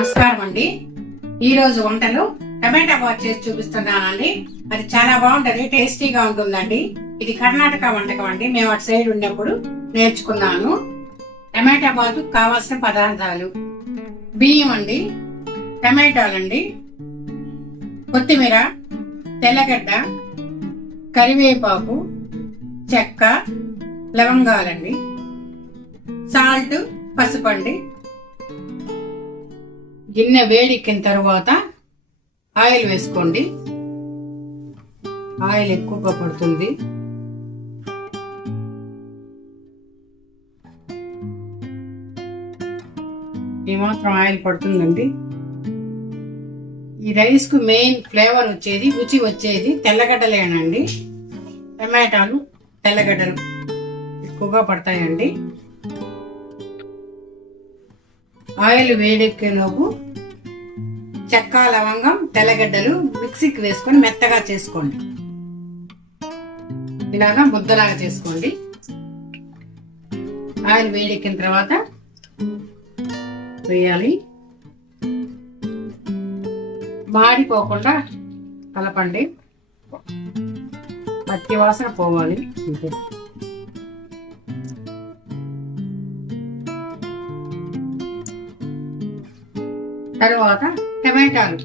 నమస్కారం అండి. ఈ రోజు వంటలు టమాటా బాత్ చేసి చూపిస్తున్నానండి. అది చాలా బాగుంటది టేస్టీగా ఉంటుందండి. ఇది కర్ణాటక వంటకం అండి. మేము అటు సైడ్ ఉన్నప్పుడు నేర్చుకున్నాను. టమాటా బాత్ కావాల్సిన పదార్థాలు. బియ్యం అండి టమాటాలండి కొత్తిమీర తెల్లగడ్డ కరివేపాకు చెక్క లవంగాలండి సాల్ట్ పసుపండి అండి. గిన్నె వేడెక్కిన తర్వాత ఆయిల్ వేసుకోండి. ఆయిల్ ఎక్కువగా పడుతుంది. ఈ మాత్రం ఆయిల్ పడుతుందండి. ఈ రైస్కు మెయిన్ ఫ్లేవర్ వచ్చేది రుచి వచ్చేది తెల్లగడ్డలేనండి. టమాటాలు తెల్లగడ్డలు ఎక్కువగా పడతాయండి. ఆయిల్ వేడెక్కేలోపు చెక్క లవంగం తెల్లగడ్డలు మిక్సీకి వేసుకొని మెత్తగా చేసుకోండి. ఇలాగా ముద్దలాగా చేసుకోండి. ఆయిల్ వేడెక్కిన తర్వాత వేయాలి. మాడిపోకుండా కలపండి. పచ్చి వాసన పోవాలి. అంతే. తరువాత టమాటాలు.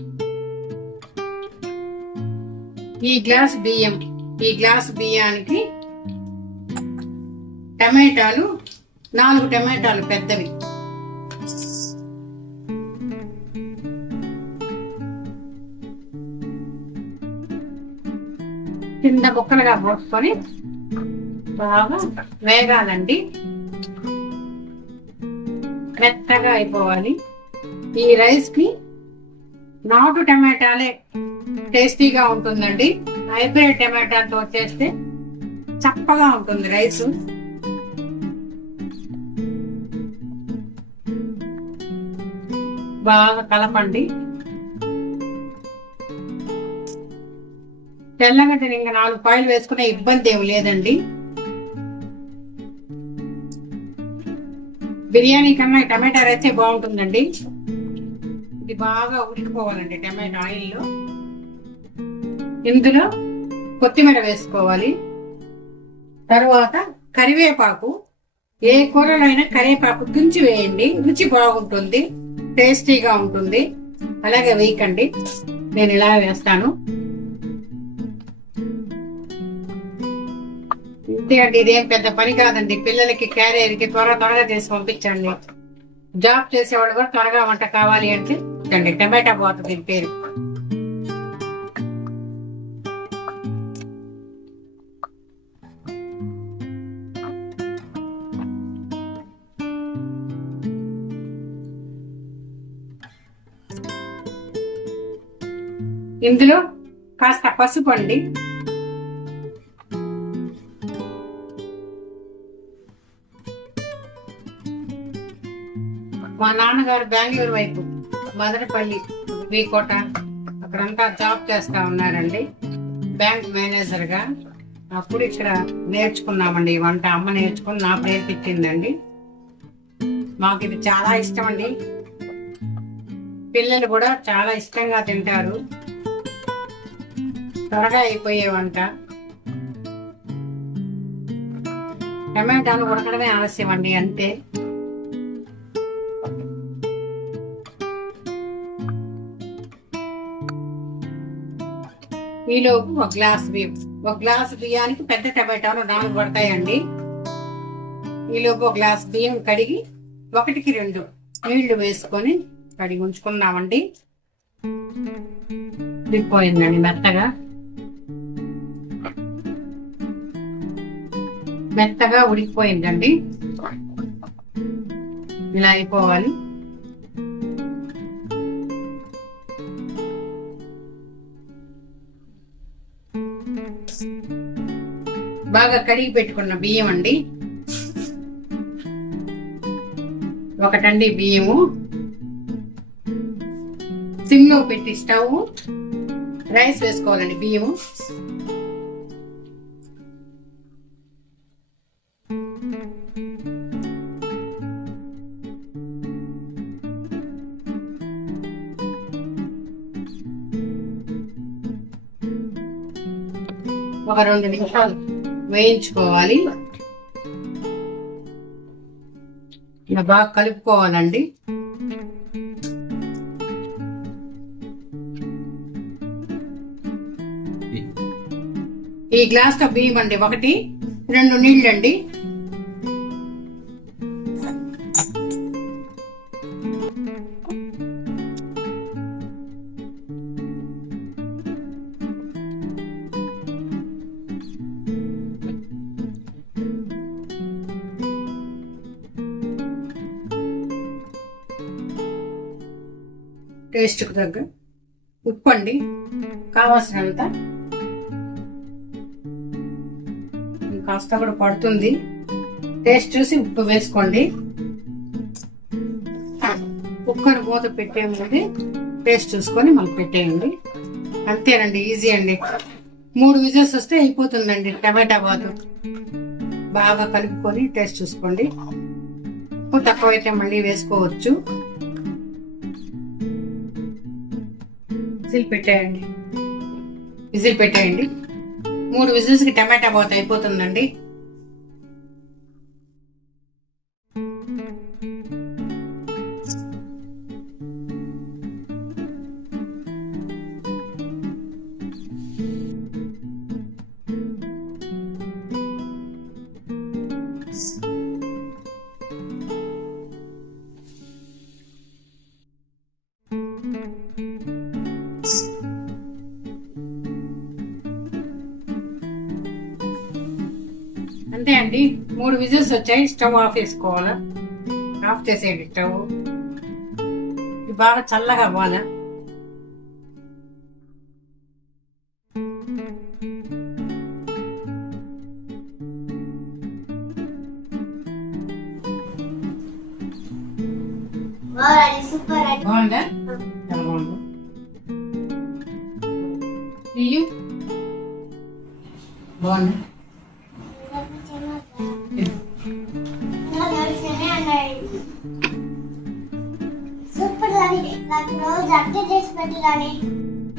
ఈ గ్లాస్ బియ్యం ఈ గ్లాస్ బియ్యానికి టమాటాలు నాలుగు టమాటాలు పెద్దవి. కింద ముక్కలుగా పోసుకొని బాగా వేగాలండి. మెత్తగా అయిపోవాలి. ఈ రైస్కి నాటు టమాటాలే టేస్టీగా ఉంటుందండి. హైబ్రిడ్ టమాటాలతో చేస్తే చప్పగా ఉంటుంది రైస్. బాగా కలపండి. తెల్లగడ్డని ఇంకా నాలుగు పాయలు వేసుకునే ఇబ్బంది ఏమి లేదండి. బిర్యానీ కన్నా టమాటా రైతే బాగుంటుందండి. ఇది బాగా ఉడికిపోవాలండి టమాటా ఆయిల్లో. ఇందులో కొత్తిమీర వేసుకోవాలి. తర్వాత కరివేపాకు. ఏ కూరలైనా కరివేపాకు తుంచి వేయండి. రుచి బాగుంటుంది. టేస్టీగా ఉంటుంది. అలాగే వేయకండి. నేను ఇలా వేస్తాను. ఇంతే అండి. ఇదేం పెద్ద పని కాదండి. పిల్లలకి క్యారియర్కి త్వర త్వరగా చేసి పంపించండి. జాబ్ చేసేవాళ్ళు కూడా త్వరగా వంట కావాలి అంటే ఇదండి టమాటా పోత దీని పేరు. ఇందులో కాస్త పసుపు అండి. మా నాన్నగారు బెంగళూరు వైపు. మదనపల్లి బీకోట అక్కడంతా జాబ్ చేస్తా ఉన్నారండి. బ్యాంక్ మేనేజర్గా అప్పుడు ఇక్కడ నేర్చుకున్నామండి. ఈ వంట అమ్మ నేర్చుకుని నాకు నేర్పించిందండి మాకు ఇది చాలా ఇష్టం అండి పిల్లలు కూడా చాలా ఇష్టంగా తింటారు. త్వరగా అయిపోయే వంట. టమాటాలు ఉడకడమే ఆలస్యం అండి అంతే. ఈలోపు ఒక గ్లాస్ బియ్యం. ఒక గ్లాస్ బియ్యానికి పెద్ద టమాటాలు నాలుగు పడతాయండి. ఈలోపు ఒక గ్లాస్ బియ్యం కడిగి ఒకటికి రెండు నీళ్ళు వేసుకొని కడిగి ఉంచుకున్నామండి ఉడికిపోయిందండి మెత్తగా. మెత్తగా ఉడికిపోయిందండి. ఇలా అయిపోవాలి. బాగా కడిగి పెట్టుకున్న బియ్యం అండి. ఒకటండి బియ్యము. సిమ్లో పెట్టి స్టవ్ రైస్ వేసుకోవాలండి బియ్యము. ఒక రెండు నిమిషాలు. వేయించుకోవాలి. ఇలా బాగా కలుపుకోవాలండి. ఈ గ్లాస్తో బియ్యం అండి ఒకటి రెండు నీళ్ళండి. టేస్ట్కి తగ్గ ఉప్పు అండి కావాల్సినంత. కాస్త కూడా పడుతుంది. టేస్ట్ చూసి ఉప్పు వేసుకోండి. కుక్కర్ మూత పెట్టే ముందు టేస్ట్ చూసుకొని మనం పెట్టేయండి. అంతేనండి ఈజీ అండి. మూడు విజిల్స్ వస్తే అయిపోతుందండి టమాటా బాతు. బాగా కలుపుకొని టేస్ట్ చూసుకోండి. ఉప్పు తక్కువైతే మళ్ళీ వేసుకోవచ్చు. విజిల్ పెట్టేయండి. విజిల్ పెట్టేయండి. మూడు విజిల్స్కి టమాటా బాత్ అయిపోతుందండి. అంతే అండి మూడు విజిల్స్ వచ్చాయి. స్టవ్ ఆఫ్ చేసుకోవాలా? ఆఫ్ చేసేయండి స్టవ్. ఇది బాగా చల్లగా అవ్వాలా? సూపర్ అండి. బాగుందా? చాలా బాగుంది.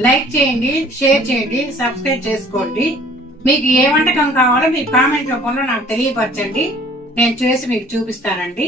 లైక్ చేయండి షేర్ చేయండి సబ్స్క్రైబ్ చేసుకోండి. మీకు ఏ వంటకం కావాలో మీ కామెంట్ రూపంలో నాకు తెలియపరచండి. నేను చేసి మీకు చూపిస్తానండి.